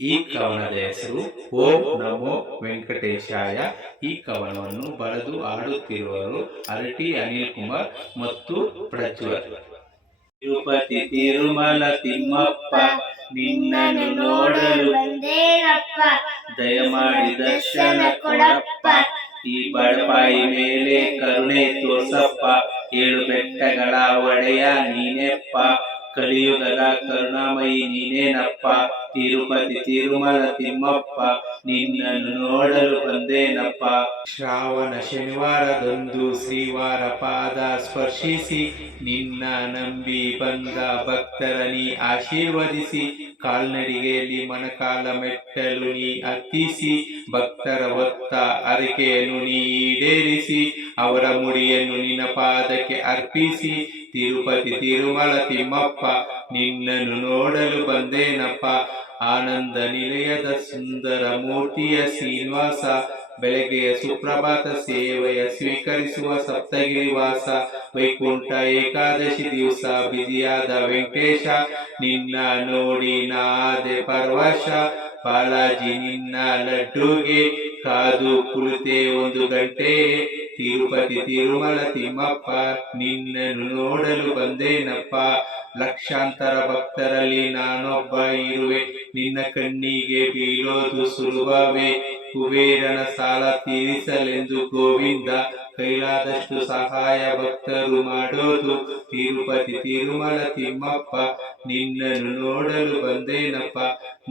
ಈ ಕವನದ ಹೆಸರು ಓಂ ನಮೋ ವೆಂಕಟೇಶಾಯ. ಈ ಕವನವನ್ನು ಬರೆದು ಆಡುತ್ತಿರುವರು ಅರಟಿ ಅನಿಲ್ ಕುಮಾರ್ ಮತ್ತು ಪ್ರಜ್ವಲ್. ತಿರುಪತಿ ತಿರುಮಲ ತಿಮ್ಮಪ್ಪ, ನಿನ್ನನ್ನು ನೋಡಲು ಬಂದೇನಪ್ಪ, ದಯಮಾಡಿ ದರ್ಶನ ಕೊಡಪ್ಪ. ಈ ಬಡಪಾಯಿ ಮೇಲೆ ಕರುಣೆ ತೋರ್ಸಪ್ಪ, ಏಳು ಬೆಟ್ಟಗಳ ಒಡೆಯ ನೀನೆಪ್ಪ, ಕಲಿಯುಗದ ಕರುಣಾಮಯಿ ನೀನೇನಪ್ಪ. ತಿರುಪತಿ ತಿರುಮಲ ತಿಮ್ಮಪ್ಪ, ನಿನ್ನನ್ನು ನೋಡಲು ಬಂದೇನಪ್ಪ. ಶ್ರಾವಣ ಶನಿವಾರದಂದು ಶ್ರೀವಾರ ಪಾದ ಸ್ಪರ್ಶಿಸಿ, ನಿನ್ನ ನಂಬಿ ಬಂದ ಭಕ್ತರ ನೀ ಆಶೀರ್ವದಿಸಿ, ಕಾಲ್ನಡಿಗೆಯಲ್ಲಿ ಮೊಣಕಾಲ ಮೆಟ್ಟಲು ನೀ ಹತ್ತಿಸಿ, ಭಕ್ತರ ಹೊತ್ತ ಹರಕೆಯನ್ನು ನೀ ಈಡೇರಿಸಿ, ಅವರ ಮುಡಿಯನ್ನು ನಿನ್ನ ಪಾದಕ್ಕೆ ಅರ್ಪಿಸಿ. ತಿರುಪತಿ ತಿರುಮಲ ತಿಮ್ಮಪ್ಪ, ನಿನ್ನನ್ನು ನೋಡಲು ಬಂದೇನಪ್ಪ. ಆನಂದ ನಿಲಯದ ಸುಂದರ ಮೂರ್ತಿಯ ಶ್ರೀನಿವಾಸ, ಬೆಳಗ್ಗೆಯ ಸುಪ್ರಭಾತ ಸೇವೆಯ ಸ್ವೀಕರಿಸುವ ಸಪ್ತಗಿರಿವಾಸ, ವೈಕುಂಠ ಏಕಾದಶಿ ದಿವಸ ಬಿಜಿಯಾದ ವೆಂಕಟೇಶ, ನಿನ್ನ ನೋಡಿ ನಾದೆ ಪರವಶ. ಬಾಲಾಜಿ ನಿನ್ನ ಲಡ್ಡುಗೆ ಕಾದು ಕುಳಿತೆ 1 ಗಂಟೆ. ತಿರುಪತಿ ತಿರುಮಲ ತಿಮ್ಮಪ್ಪ, ನಿನ್ನನ್ನು ನೋಡಲು ಬಂದೇನಪ್ಪ. ಲಕ್ಷಾಂತರ ಭಕ್ತರಲ್ಲಿ ನಾನೊಬ್ಬ ಇರುವೆ, ನಿನ್ನ ಕಣ್ಣಿಗೆ ಬೀಳೋದು ಸುಲಭವೇ. ಕುಬೇರನ ಸಾಲ ತೀರಿಸಲೆಂದು ಗೋವಿಂದ, ಕೈಲಾದಷ್ಟು ಸಹಾಯ ಭಕ್ತರು ಮಾಡೋದು. ತಿರುಪತಿ ತಿರುಮಲ ತಿಮ್ಮಪ್ಪ, ನಿನ್ನನ್ನು ನೋಡಲು ಬಂದೇನಪ್ಪ.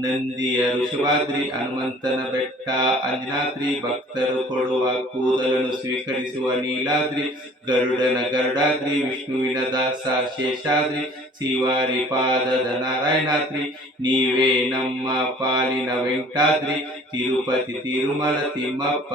ನಂದಿಯ ಋಷಭಾದ್ರಿ, ಹನುಮಂತನ ಬೆಟ್ಟ ಅಂಜನಾದ್ರಿ, ಭಕ್ತರು ಕೊಡುವ ಕೂದಲನ್ನು ಸ್ವೀಕರಿಸುವ ನೀಲಾದ್ರಿ, ಗರುಡನ ಗರುಡಾದ್ರಿ, ವಿಷ್ಣುವಿನ ದಾಸ ಶೇಷಾದ್ರಿ, ಶ್ರೀವಾರಿ ಪಾದದ ನಾರಾಯಣಾದ್ರಿ, ನೀವೇ ನಮ್ಮ ಪಾಲಿನ ವೆಂಕಟಾದ್ರಿ. ತಿರುಪತಿ ತಿರುಮಲ ತಿಮ್ಮಪ್ಪ,